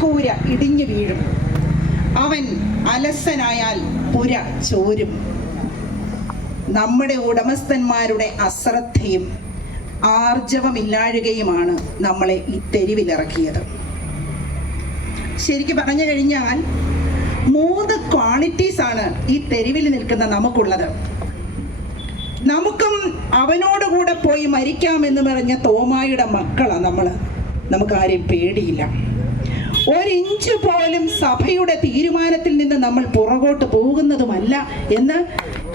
മേൽക്കൂര ഇടിഞ്ഞു വീഴും. അവൻ അലസനായാൽ പുര ചോരും. നമ്മുടെ ഉടമസ്ഥന്മാരുടെ അശ്രദ്ധയും ആർജവമില്ലാഴുകയുമാണ് നമ്മളെ ഈ തെരുവിലിറക്കിയത്. ശരിക്കും പറഞ്ഞു കഴിഞ്ഞാൽ 3 ക്വാളിറ്റീസ് ആണ് ഈ തെരുവിൽ നിൽക്കുന്ന നമുക്കുള്ളത്. നമുക്കും അവനോടുകൂടെ പോയി മരിക്കാമെന്ന് പറഞ്ഞ തോമായുടെ മക്കളാണ് നമ്മൾ. നമുക്കാരെയും പേടിയില്ല. 1 ഇഞ്ച് പോലും സഭയുടെ തീരുമാനത്തിൽ നിന്ന് നമ്മൾ പുറകോട്ട് പോകുന്നതുമല്ല എന്ന്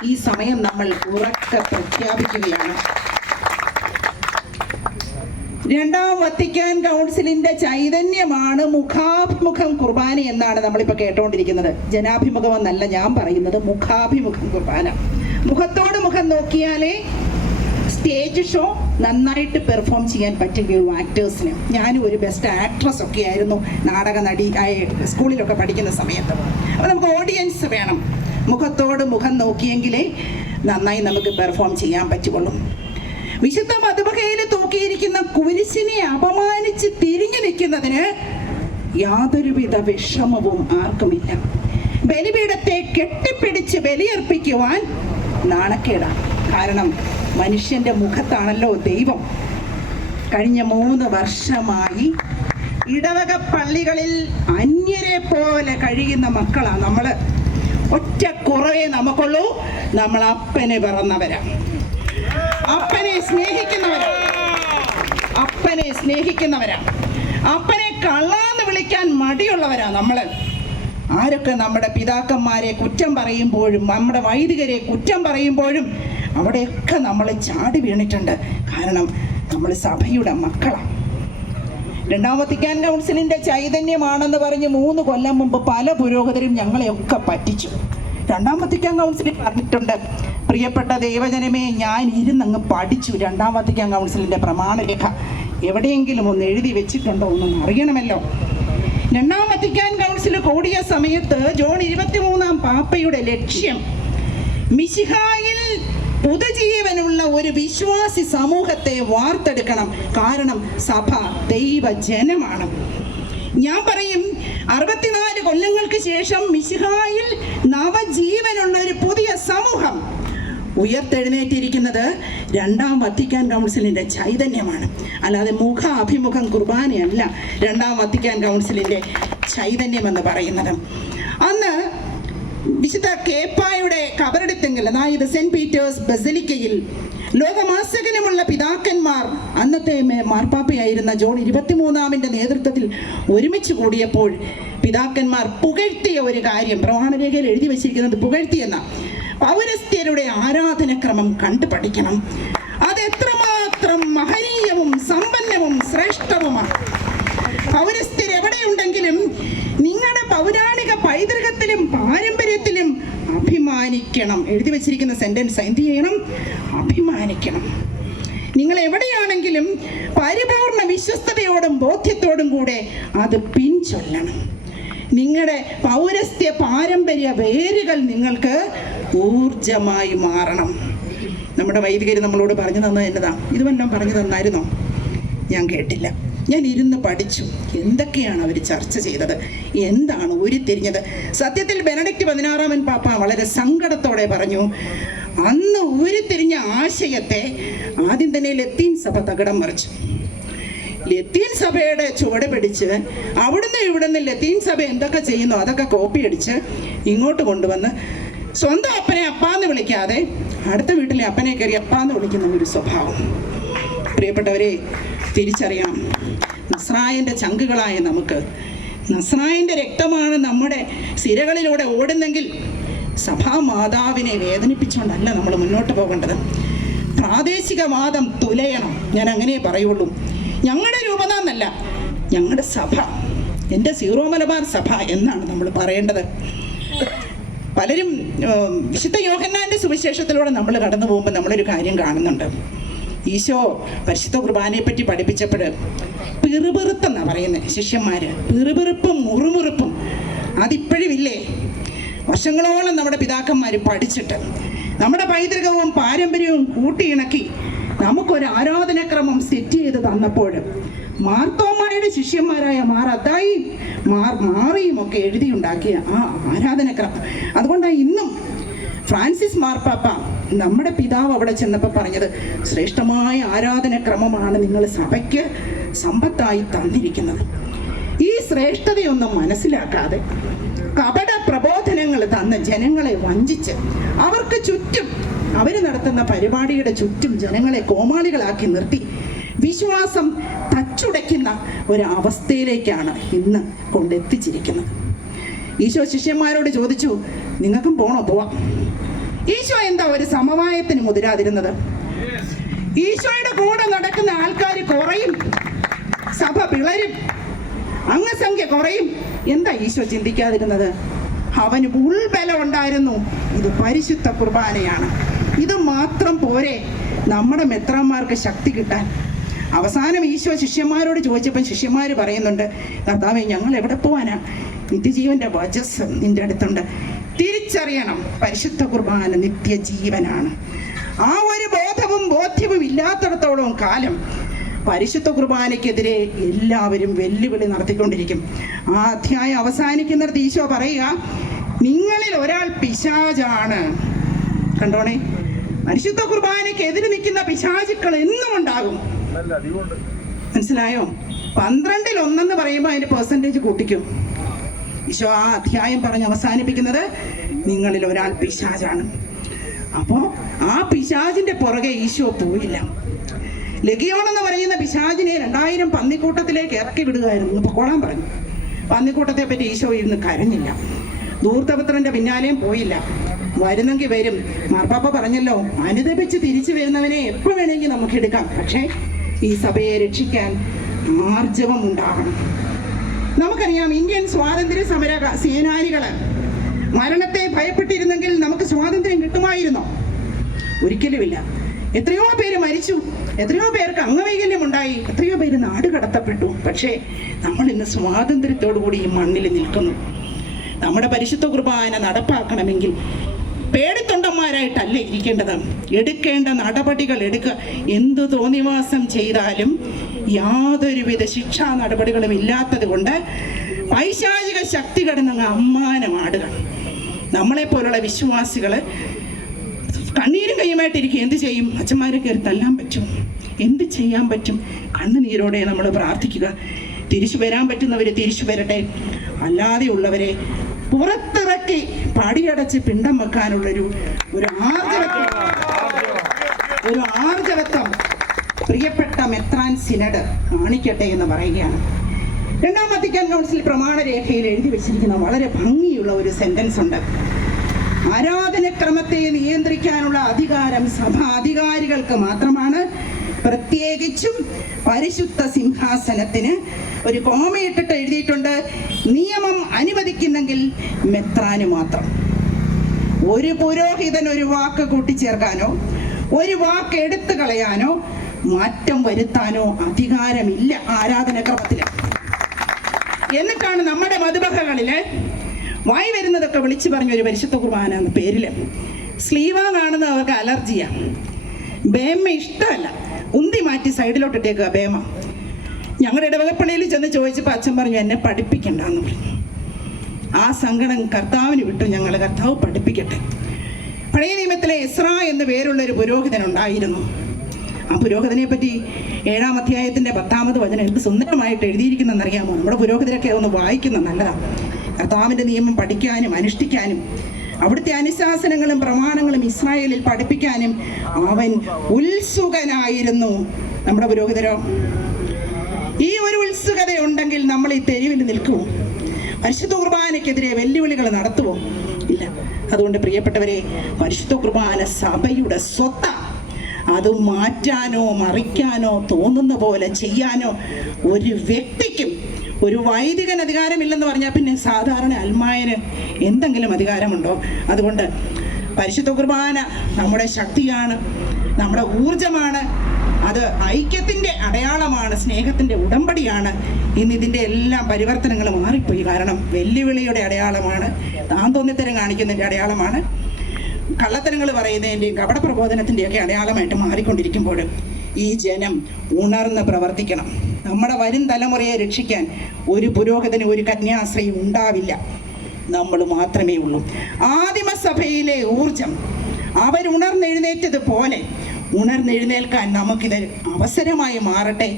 ഈ സമയം നമ്മൾ ഉറക്കെ പ്രഖ്യാപിക്കുകയാണ്. 2ാം വത്തിക്കാൻ കൗൺസിലിന്റെ ചൈതന്യമാണ് മുഖാഭിമുഖം കുർബാന എന്നാണ് നമ്മളിപ്പോൾ കേട്ടോണ്ടിരിക്കുന്നത്. ജനാഭിമുഖം എന്നല്ല ഞാൻ പറയുന്നത്, മുഖാഭിമുഖം കുർബാന. മുഖത്തോട് മുഖം നോക്കിയാലേ സ്റ്റേജ് ഷോ നന്നായിട്ട് പെർഫോം ചെയ്യാൻ പറ്റുകയുള്ളൂ ആക്ടേഴ്സിന്. ഞാനും ഒരു ബെസ്റ്റ് ആക്ട്രസ് ഒക്കെ ആയിരുന്നു നാടക നടി സ്കൂളിലൊക്കെ പഠിക്കുന്ന സമയത്ത്. അപ്പോൾ നമുക്ക് ഓഡിയൻസ് വേണം. മുഖത്തോട് മുഖം നോക്കിയെങ്കിലേ നന്നായി നമുക്ക് പെർഫോം ചെയ്യാൻ പറ്റുള്ളൂ. വിശുദ്ധ മതബഹയിൽ തൂക്കിയിരിക്കുന്ന കുരിശിനെ അപമാനിച്ച് തിരിഞ്ഞു നിൽക്കുന്നതിന് യാതൊരുവിധ വിഷമവും ആർക്കുമില്ല. ബലിപീഠത്തെ കെട്ടിപ്പിടിച്ച് ബലിയർപ്പിക്കുവാൻ നാണക്കേടാണ്. കാരണം മനുഷ്യന്റെ മുഖത്താണല്ലോ ദൈവം. കഴിഞ്ഞ 3 വർഷമായി ഇടവക പള്ളികളിൽ അന്യരെ പോലെ കഴിയുന്ന മക്കളാണ് നമ്മൾ. ഒറ്റ കുറവേ നമുക്കുള്ളൂ, നമ്മൾ അപ്പനെ പിറന്നവരാ, അപ്പനെ സ്നേഹിക്കുന്നവരാ, അപ്പനെ കള്ളാന്ന് വിളിക്കാൻ മടിയുള്ളവരാ നമ്മള്. ആരൊക്കെ നമ്മുടെ പിതാക്കന്മാരെ കുറ്റം പറയുമ്പോഴും നമ്മുടെ വൈദികരെ കുറ്റം പറയുമ്പോഴും അവിടെയൊക്കെ നമ്മൾ ചാടി വീണിട്ടുണ്ട്. കാരണം നമ്മൾ സഭയുടെ മക്കളാണ്. 2ാം വത്തിക്കാൻ കൗൺസിലിന്റെ ചൈതന്യമാണെന്ന് പറഞ്ഞ് 3 കൊല്ലം മുമ്പ് പല പുരോഹിതരും ഞങ്ങളെയൊക്കെ പറ്റിച്ചു. 2ാം വത്തിക്കാൻ കൗൺസിലിൽ പറഞ്ഞിട്ടുണ്ട്, പ്രിയപ്പെട്ട ദൈവജനമേ, ഞാൻ ഇരുന്നങ്ങ് പഠിച്ചു 2ാം വത്തിക്കാൻ കൗൺസിലിന്റെ പ്രമാണരേഖ എവിടെയെങ്കിലും ഒന്ന് എഴുതി വെച്ചിട്ടുണ്ടോ എന്നൊന്നും അറിയണമല്ലോ. 2ാം വത്തിക്കാൻ കൗൺസിൽ കൂടിയ സമയത്ത് ജോൺ 23 പാപ്പയുടെ ലക്ഷ്യം മിശിഹായിൽ പുതുജീവനുള്ള ഒരു വിശ്വാസി സമൂഹത്തെ വാർത്തെടുക്കണം. കാരണം സഭ ദൈവജനമാണ്. ഞാൻ പറയും, 64 കൊല്ലങ്ങൾക്ക് ശേഷം മിശിഹായിൽ നവജീവനുള്ള ഒരു പുതിയ സമൂഹം ഉയർത്തെഴുന്നേറ്റിരിക്കുന്നത് 2ാം വത്തിക്കാൻ കൗൺസിലിന്റെ ചൈതന്യമാണ്. അല്ലാതെ മുഖാഭിമുഖം കുർബാനയല്ല 2ാം വത്തിക്കാൻ കൗൺസിലിന്റെ ചൈതന്യം എന്ന് പറയുന്നത്. അന്ന് വിശുദ്ധ കേപ്പായുടെ കബറെടുത്തെങ്കിൽ, അതായത് സെന്റ് പീറ്റേഴ്സ് ബസലിക്കയിൽ ലോകമാസകനുമുള്ള പിതാക്കന്മാർ അന്നത്തെ മാർപ്പാപ്പയായിരുന്ന ജോൺ 23 നേതൃത്വത്തിൽ ഒരുമിച്ച് കൂടിയപ്പോൾ പിതാക്കന്മാർ പുകഴ്ത്തിയ ഒരു കാര്യം, പ്രമാണരേഖയിൽ എഴുതി വച്ചിരിക്കുന്നത് പുകഴ്ത്തിയെന്ന, പൗരസ്ത്യരുടെ ആരാധനക്രമം കണ്ടു പഠിക്കണം. അതെത്രമാത്രം മഹനീയവും സമ്പന്നവും ശ്രേഷ്ഠവുമാണ്. പൗരസ്ത്യർ എവിടെയുണ്ടെങ്കിലും നിങ്ങളുടെ പൗരാണിക പൈതൃകത്തിലും പാരമ്പര്യത്തിലും അഭിമാനിക്കണം. എഴുതി വച്ചിരിക്കുന്ന സെന്റൻസ് എന്ത് ചെയ്യണം? അഭിമാനിക്കണം. നിങ്ങൾ എവിടെയാണെങ്കിലും പരിപൂർണ വിശ്വസ്തയോടും ബോധ്യത്തോടും കൂടെ അത് പിൻചൊല്ലണം. നിങ്ങളുടെ പൗരസ്ത്യ പാരമ്പര്യ വേരുകൾ നിങ്ങൾക്ക് ഊർജമായി മാറണം. നമ്മുടെ വൈദികർ നമ്മളോട് പറഞ്ഞു തന്നത് എന്നതാ? ഇത് വല്ലതും പറഞ്ഞു തന്നായിരുന്നോ? ഞാൻ കേട്ടില്ല. ഞാൻ ഇരുന്ന് പഠിച്ചു. എന്തൊക്കെയാണ് അവർ ചർച്ച ചെയ്തത്, എന്താണ് ഉരുത്തിരിഞ്ഞത്? സത്യത്തിൽ ബെനഡിക്റ്റ് 16 പാപ്പ വളരെ സങ്കടത്തോടെ പറഞ്ഞു, അന്ന് ഉരുത്തിരിഞ്ഞ ആശയത്തെ ആദ്യം തന്നെ ലത്തീൻ സഭ തകിടം മറിച്ചു. ലത്തീൻ സഭയുടെ ചുവട് പിടിച്ച് ഇവിടുന്ന് ലത്തീൻ സഭ എന്തൊക്കെ ചെയ്യുന്നു അതൊക്കെ കോപ്പി അടിച്ച് ഇങ്ങോട്ട് കൊണ്ടുവന്ന് സ്വന്തം അപ്പനെ അപ്പാന്ന് വിളിക്കാതെ അടുത്ത വീട്ടിലെ അപ്പനെ കയറി അപ്പാന്ന് വിളിക്കുന്ന ഒരു സ്വഭാവം. പ്രിയപ്പെട്ടവരെ, തിരിച്ചറിയണം, നസ്രായൻ്റെ ചങ്കുകളായ നമുക്ക് നസ്രായൻ്റെ രക്തമാണ് നമ്മുടെ സിരകളിലൂടെ ഓടുന്നെങ്കിൽ സഭാമാതാവിനെ വേദനിപ്പിച്ചുകൊണ്ടല്ല നമ്മൾ മുന്നോട്ട് പോകേണ്ടത്. പ്രാദേശികവാദം തുലയണം. ഞാൻ അങ്ങനെ പറയുള്ളൂ. ഞങ്ങളുടെ രൂപത എന്നല്ല, ഞങ്ങളുടെ സഭ, എൻ്റെ സീറോ മലബാർ സഭ എന്നാണ് നമ്മൾ പറയേണ്ടത്. പലരും വിശുദ്ധ യോഹന്നാൻ്റെ സുവിശേഷത്തിലൂടെ നമ്മൾ കടന്നു പോകുമ്പോൾ നമ്മളൊരു കാര്യം കാണുന്നുണ്ട്. ഈശോ പരിശുദ്ധ കുർബാനയെ പറ്റി പഠിപ്പിച്ചപ്പോൾ പിറുപിറുത്തെന്നാണ് പറയുന്നത് ശിഷ്യന്മാർ. പിറുപിറുപ്പും മുറുമുറുപ്പും അതിപ്പോഴും ഇല്ലേ? വർഷങ്ങളോളം നമ്മുടെ പിതാക്കന്മാർ പഠിച്ചിട്ട് നമ്മുടെ പൈതൃകവും പാരമ്പര്യവും കൂട്ടിയിണക്കി നമുക്കൊരു ആരാധനാക്രമം സെറ്റ് ചെയ്ത് തന്നപ്പോൾ മാർത്തോമായുടെ ശിഷ്യന്മാരായ മാർ അത്തായി മാറിയും ഒക്കെ എഴുതിയുണ്ടാക്കിയ ആ ആരാധനക്രമം. അതുകൊണ്ടാണ് ഇന്നും ഫ്രാൻസിസ് മാർപ്പാപ്പ നമ്മുടെ പിതാവ് അവിടെ ചെന്നപ്പോൾ പറഞ്ഞത്, ശ്രേഷ്ഠമായ ആരാധനക്രമമാണ് നിങ്ങൾ സഭയ്ക്ക് സമ്പത്തായി തന്നിരിക്കുന്നത്. ഈ ശ്രേഷ്ഠതയൊന്നും മനസ്സിലാക്കാതെ കപട പ്രബോധനങ്ങൾ തന്ന് ജനങ്ങളെ വഞ്ചിച്ച് അവർക്ക് ചുറ്റും അവർ നടത്തുന്ന പരിപാടിയുടെ ചുറ്റും ജനങ്ങളെ കോമാളികളാക്കി നിർത്തി വിശ്വാസം തച്ചുടയ്ക്കുന്ന ഒരവസ്ഥയിലേക്കാണ് ഇന്ന് കൊണ്ടെത്തിച്ചിരിക്കുന്നത്. ഈശോ ശിഷ്യന്മാരോട് ചോദിച്ചു, നിങ്ങൾക്കും പോണോ? പോവാം. ഈശോ എന്താ ഒരു സമവായത്തിന് മുതിരാതിരുന്നത്? ഈശോയുടെ കൂടെ നടക്കുന്ന ആൾക്കാർ കുറയും, സഭ പിളരും, അംഗസംഖ്യ കുറയും. എന്താ ഈശോ ചിന്തിക്കാതിരുന്നത്? അവന് ഉൾബലം ഉണ്ടായിരുന്നു. ഇത് പരിശുദ്ധ കുർബാനയാണ്, ഇത് മാത്രം പോരെ നമ്മുടെ മെത്രാന്മാർക്ക് ശക്തി കിട്ടാൻ. അവസാനം ഈശോ ശിഷ്യന്മാരോട് ചോദിച്ചപ്പോൾ ശിഷ്യന്മാർ പറയുന്നുണ്ട്, കർത്താവേ, ഞങ്ങൾ എവിടെ പോവാനാ? നിത്യജീവന്റെ വചസ് നിന്റെ അടുത്തുണ്ട്. തിരിച്ചറിയണം, പരിശുദ്ധ കുർബാന നിത്യജീവനാണ്. ആ ഒരു ബോധ്യവും ഇല്ലാത്തിടത്തോളം കാലം പരിശുദ്ധ കുർബാനയ്ക്കെതിരെ എല്ലാവരും വെല്ലുവിളി നടത്തിക്കൊണ്ടിരിക്കും. ആ അധ്യായം അവസാനിക്കുന്നിടത്ത് ഈശോ പറയുക, നിങ്ങളിൽ ഒരാൾ പിശാചാണ്. കണ്ടോണേ, പരിശുദ്ധ കുർബാനയ്ക്കെതിരെ നിൽക്കുന്ന പിശാചുക്കൾ എന്നും ഉണ്ടാകും. മനസ്സിലായോ? 12-ൽ 1 പറയുമ്പോൾ അതിന്റെ പെർസെൻറ്റേജ് കൂട്ടിക്കും. ഈശോ ആ അധ്യായം പറഞ്ഞ് അവസാനിപ്പിക്കുന്നത്, നിങ്ങളിൽ ഒരാൾ പിശാചാണ്. അപ്പോൾ ആ പിശാചിന്റെ പുറകെ ഈശോ പോയില്ല. ലഗിയോൺ എന്ന് പറയുന്ന പിശാചിനെ 2000 പന്നിക്കൂട്ടത്തിലേക്ക് ഇറക്കി വിടുകയായിരുന്നു. പൊക്കോളാൻ പറഞ്ഞു. പന്നിക്കൂട്ടത്തെ പറ്റി ഈശോ ഇരുന്ന് കരഞ്ഞില്ല. ധൂർത്തപുത്രന്റെ പിന്നാലെയും പോയില്ല. വരുന്നെങ്കിൽ വരും. മാർപ്പാപ്പ പറഞ്ഞല്ലോ, അനുദപിച്ച് തിരിച്ചു വരുന്നവനെ എപ്പോൾ വേണമെങ്കിൽ നമുക്ക് എടുക്കാം. പക്ഷേ ഈ സഭയെ രക്ഷിക്കാൻ ആർജവം ഉണ്ടാകണം. നമുക്കറിയാം, ഇന്ത്യൻ സ്വാതന്ത്ര്യ സമര സേനാനികള് മരണത്തെ ഭയപ്പെട്ടിരുന്നെങ്കിൽ നമുക്ക് സ്വാതന്ത്ര്യം കിട്ടുമായിരുന്നോ? ഒരിക്കലുമില്ല. എത്രയോ പേര് മരിച്ചു, എത്രയോ പേർക്ക് അംഗവൈകല്യം ഉണ്ടായി, എത്രയോ പേര് നാട് കടത്തപ്പെട്ടു. പക്ഷേ നമ്മൾ ഇന്ന് സ്വാതന്ത്ര്യത്തോടു കൂടി ഈ മണ്ണിൽ നിൽക്കുന്നു. നമ്മുടെ പരിശുദ്ധ കുർബാന നടപ്പാക്കണമെങ്കിൽ പേടിത്തൊണ്ടന്മാരായിട്ടല്ല ഇരിക്കേണ്ടത്. എടുക്കേണ്ട നടപടികൾ എടുക്കുക. എന്തു തോന്നിവാസം ചെയ്താലും യാതൊരുവിധ ശിക്ഷാ നടപടികളും ഇല്ലാത്തത് കൊണ്ട് പൈശാചിക ശക്തി കിടന്നങ്ങ് അമ്മാനമാടുക. നമ്മളെപ്പോലുള്ള വിശ്വാസികൾ കണ്ണീരും കയ്യുമായിട്ടിരിക്കും. എന്ത് ചെയ്യും? അച്ഛന്മാരെ കയറി തല്ലാൻ പറ്റും? എന്ത് ചെയ്യാൻ പറ്റും? കണ്ണുനീരോടെ നമ്മൾ പ്രാർത്ഥിക്കുക. തിരിച്ചു വരാൻ പറ്റുന്നവർ തിരിച്ചു വരട്ടെ. അല്ലാതെയുള്ളവരെ പുറത്തിറക്കി പടിയടച്ച് പിണ്ടം വെക്കാനുള്ളൊരു ആർജവത്വം പ്രിയപ്പെട്ട മെത്രാൻ സിനഡ് കാണിക്കട്ടെ എന്ന് പറയുകയാണ്. 2-ാം വത്തിക്കാൻ കൗൺസിൽ പ്രമാണരേഖയിൽ എഴുതി വെച്ചിരിക്കുന്ന വളരെ ഭംഗിയുള്ള ഒരു സെന്റൻസ് ഉണ്ട്. ആരാധനക്രമത്തെ നിയന്ത്രിക്കാനുള്ള അധികാരം സഭാധികാരികൾക്ക് മാത്രമാണ്. പ്രത്യേകിച്ചും പരിശുദ്ധ സിംഹാസനത്തിന് ഒരു കോമയിട്ടിട്ട് എഴുതിയിട്ടുണ്ട്, നിയമം അനുവദിക്കുന്നെങ്കിൽ മെത്രാന് മാത്രം. ഒരു പുരോഹിതൻ ഒരു വാക്ക് കൂട്ടിച്ചേർക്കാനോ ഒരു വാക്ക് എടുത്തു കളയാനോ മാറ്റം വരുത്താനോ അധികാരമില്ല ആരാധനക്രമത്തിൽ. എന്നിട്ടാണ് നമ്മുടെ മതബഹകളില് വായി വരുന്നതൊക്കെ വിളിച്ചു പറഞ്ഞൊരു പരിശുദ്ധ കുർബാന എന്ന പേരില് സ്ലീവ കാണുന്നത് അവർക്ക് അലർജിയാണ്. ബേമ ഇഷ്ടമല്ല, ഉന്തി മാറ്റി സൈഡിലോട്ട് ഇട്ടേക്കുക ബേമ. ഞങ്ങളുടെ ഇടവകപ്പള്ളിയിൽ ചെന്ന് ചോദിച്ചപ്പോൾ അച്ഛൻ പറഞ്ഞു, എന്നെ പഠിപ്പിക്കണ്ടെന്ന് പറഞ്ഞു. ആ സങ്കടം കർത്താവിന് വിട്ടു. ഞങ്ങൾ കർത്താവ് പഠിപ്പിക്കട്ടെ. പഴയ നിയമത്തിലെ എസ്രാ എന്ന് പേരുള്ളൊരു പുരോഹിതൻ ഉണ്ടായിരുന്നു. ആ പുരോഹിതനെ പറ്റി 7-ാം അധ്യായത്തിന്റെ 10-ാമത് വചനം എന്ത് സുന്ദരമായിട്ട് എഴുതിയിരിക്കുന്നതെന്നറിയാമോ? നമ്മുടെ പുരോഹിതരൊക്കെ ഒന്ന് വായിക്കുന്നത് നല്ലതാണ്. കർത്താവിന്റെ നിയമം പഠിക്കാനും അനുഷ്ഠിക്കാനും അവിടുത്തെ അനുശാസനങ്ങളും പ്രമാണങ്ങളും ഇസ്രായേലിൽ പഠിപ്പിക്കാനും അവൻ ഉത്സുകനായിരുന്നു. നമ്മുടെ പുരോഹിതരോ? ഈ ഒരു ഉത്സുകത ഉണ്ടെങ്കിൽ നമ്മൾ ഈ തെരുവിൽ നിൽക്കുമോ? പരിശുദ്ധ കുർബാനയ്ക്കെതിരെ വെല്ലുവിളികൾ നടത്തുമോ? ഇല്ല. അതുകൊണ്ട് പ്രിയപ്പെട്ടവരെ, പരിശുദ്ധ കുർബാന സഭയുടെ സ്വത്ത. അത് മാറ്റാനോ മറിക്കാനോ തോന്നുന്ന പോലെ ചെയ്യാനോ ഒരു വ്യക്തിക്കും, ഒരു വൈദികന് അധികാരമില്ലെന്ന് പറഞ്ഞാൽ പിന്നെ സാധാരണ അൽമായന് എന്തെങ്കിലും അധികാരമുണ്ടോ? അതുകൊണ്ട് പരിശുദ്ധ കുർബാന നമ്മുടെ ശക്തിയാണ്, നമ്മുടെ ഊർജമാണ്. അത് ഐക്യത്തിൻ്റെ അടയാളമാണ്, സ്നേഹത്തിൻ്റെ ഉടമ്പടിയാണ്. ഇന്ന് ഇതിൻ്റെ എല്ലാം പരിവർത്തനങ്ങൾ മാറിപ്പോയി. കാരണം വെല്ലുവിളിയുടെ അടയാളമാണ്, താന്തോന്നിത്തരം കാണിക്കുന്നതിൻ്റെ അടയാളമാണ്, കള്ളത്തരങ്ങൾ പറയുന്നതിൻ്റെയും കപട പ്രബോധനത്തിൻ്റെയൊക്കെ അടയാളമായിട്ട് മാറിക്കൊണ്ടിരിക്കുമ്പോൾ ഈ ജനം ഉണർന്ന് പ്രവർത്തിക്കണം. നമ്മുടെ വരും തലമുറയെ രക്ഷിക്കാൻ ഒരു പുരോഹിതന്, ഒരു കന്യാസ്ത്രീ ഉണ്ടാവില്ല, നമ്മൾ മാത്രമേ ഉള്ളൂ. ആദിമസഭയിലെ ഊർജം അവരുണർന്നെഴുന്നേറ്റതുപോലെ ഉണർന്നെഴുന്നേൽക്കാൻ നമുക്കിത് അവസരമായി മാറട്ടെ.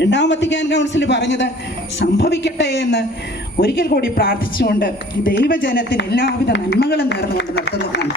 രണ്ടാം വത്തിക്കാൻ കൗൺസിൽ പറഞ്ഞത് സംഭവിക്കട്ടെ എന്ന് ഒരിക്കൽ കൂടി പ്രാർത്ഥിച്ചുകൊണ്ട് ദൈവജനത്തിന് എല്ലാവിധ നന്മകളും നേർന്നുകൊണ്ട് നിർത്തുന്നതാണ്.